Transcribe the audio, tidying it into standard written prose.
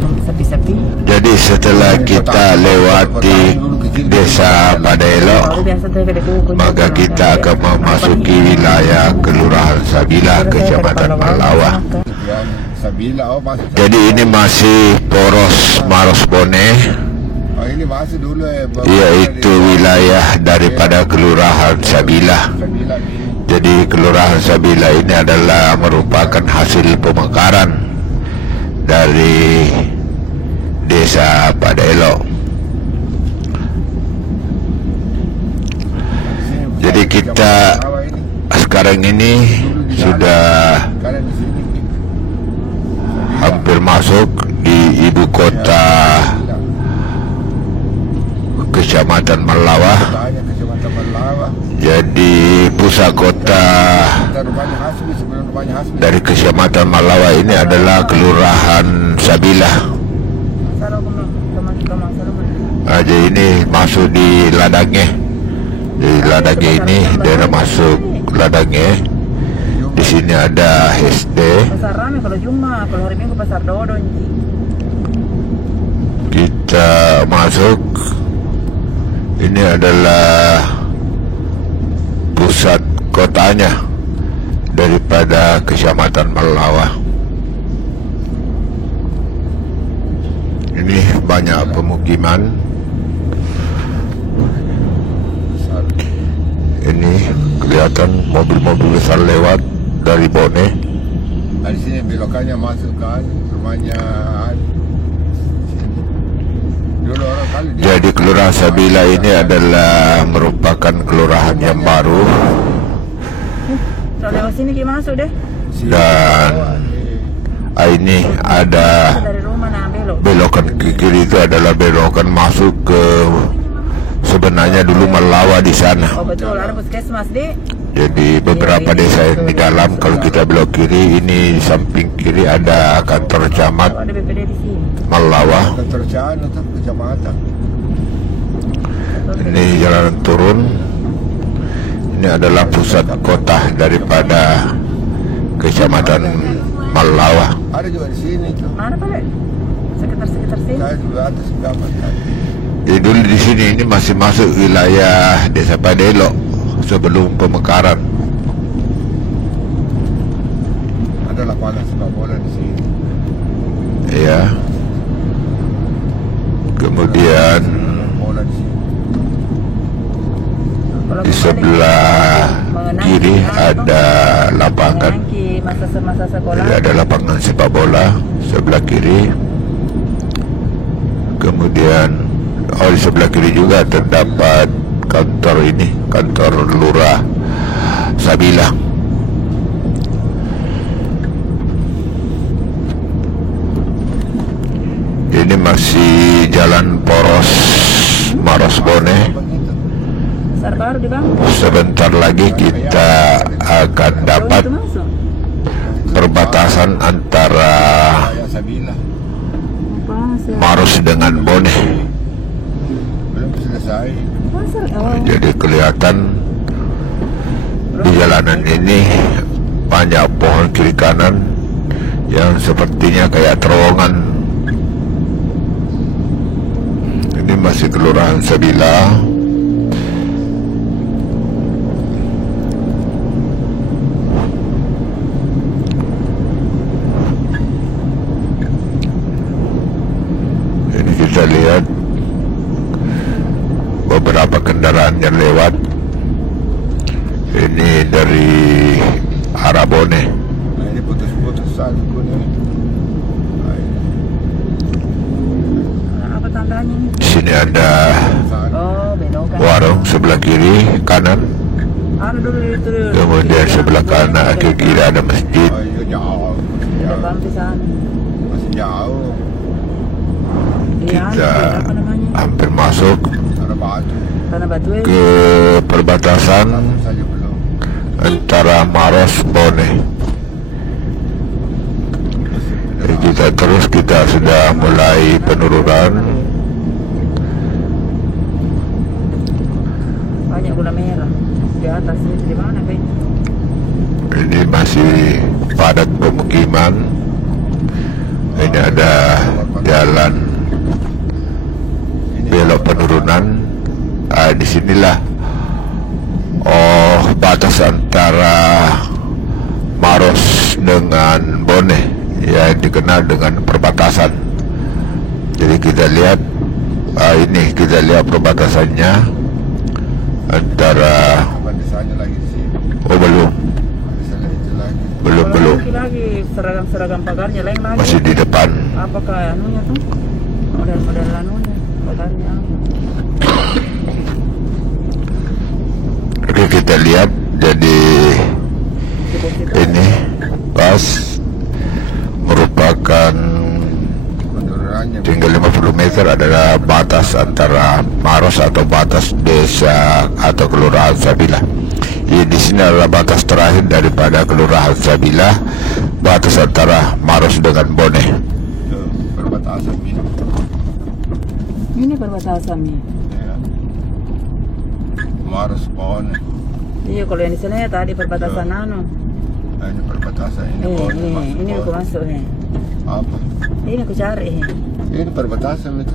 sepi-sepi. Jadi setelah kita lewati desa Padaelok, maka kita akan memasuki wilayah Kelurahan Sabila, Kecamatan Malawa. Jadi ini masih poros Maros Bone, yaitu wilayah daripada Kelurahan Sabila. Jadi Kelurahan Sabila ini adalah merupakan hasil pemekaran dari desa Padaelok. Jadi kita sekarang ini sudah hampir masuk di ibu kota Kecamatan Malawa. Jadi pusat kota dari Kecamatan Malawa ini adalah Kelurahan Sabila. Jadi ini masuk di Ladangnya. Di Ladangnya ini daerah masuk Ladangnya. Di sini ada SD. Pasar rame kalau Jumat, kalau hari Minggu pasar Dodon. Kita masuk. Ini adalah pusat kotanya daripada Kecamatan Malawa. Ini banyak pemukiman. Ini kelihatan mobil-mobil besar lewat dari Bone. Di sini belokannya masuk kan rumahnya. Jadi Kelurahan Sabila ini adalah merupakan kelurahan yang baru. Kalau lewat sini kita masuk deh. Dan ini ada Dari rumah nah belok. belokan ke kiri, itu adalah belokan masuk ke sebenarnya dulu Malawa di sana. Oh betul, ada puskesmas deh. Jadi beberapa desa yang di dalam, kalau kita belok kiri, ini di samping kiri ada kantor camat Ada BPD di sini. Malawa. Kantor kecamatan. Ini jalan turun. Ini adalah pusat kota daripada Kecamatan Malawa. Ada juga di sini tuh. Mana Pak? Sekitar sini. Saya juga atas kamar. Jadi dulu di sini ini masih masuk wilayah desa Padaelok sebelum pemekaran. Ada lapangan sepak bola di sini. Ya. Kemudian Bola di sini. di sebelah kiri ada lapangan. Masa sekolah. Jadi ada lapangan sepak bola sebelah kiri. Kemudian di sebelah kiri juga terdapat kantor ini, kantor Lurah Sabila. Ini masih jalan poros Maros Bone. Pasar baru di Bang. Sebentar lagi kita akan dapat perbatasan antara Saya Sabila. Maros dengan Bone. Belum selesai. Jadi kelihatan di jalanan ini banyak pohon kiri kanan yang sepertinya kayak terowongan. Ini masih Kelurahan Sabila. Ini kita lihat beberapa kendaraan yang lewat. Ini dari arah Bone. Nah, ini putus-putus salku nih. Apa tandanya ini? Di sini ada Oh, belokan. warung sebelah kiri kanan. Ada dulu itu. Kemudian sebelah kanan ke kiri ada masjid. Oh, iya jauh. Ada bambu sana. Masih jauh. Kita hampir masuk Ada batu. Tanah batu ke perbatasan Saja belum. antara Maros Bone. Jadi kita sudah mulai penurunan. Banyak gula merah di atas itu di mana kayaknya? Ini masih padat pemukiman. Ini ada jalan belok penurunan. Disinilah batas antara Maros dengan Bone, ya, dikenal dengan perbatasan. Jadi kita lihat ini, kita lihat perbatasannya antara. Desanya lagi di sini. Oh, belum Desanya itu lagi. belum Lagi seragam pagarnya lain lagi. masih di depan. Apakah anunya tuh? Model anunya, pagarnya. Oke, kita lihat. Jadi ini pas merupakan Penurunannya. tinggal 50 meter adalah batas antara Maros atau batas desa atau kelurahan Sabila. Jadi di sini adalah batas terakhir daripada kelurahan Sabila, batas antara Maros dengan Bone. Tuh, perbatasan ini. Ini perbatasan nih. Ya. Maros pohon. Iya, kalau yang di sana ya tadi perbatasan anu. Ini perbatasan ini. Pohon masuk Ini pohon. aku masuk Apa? Ini aku cari. Ini perbatasan itu.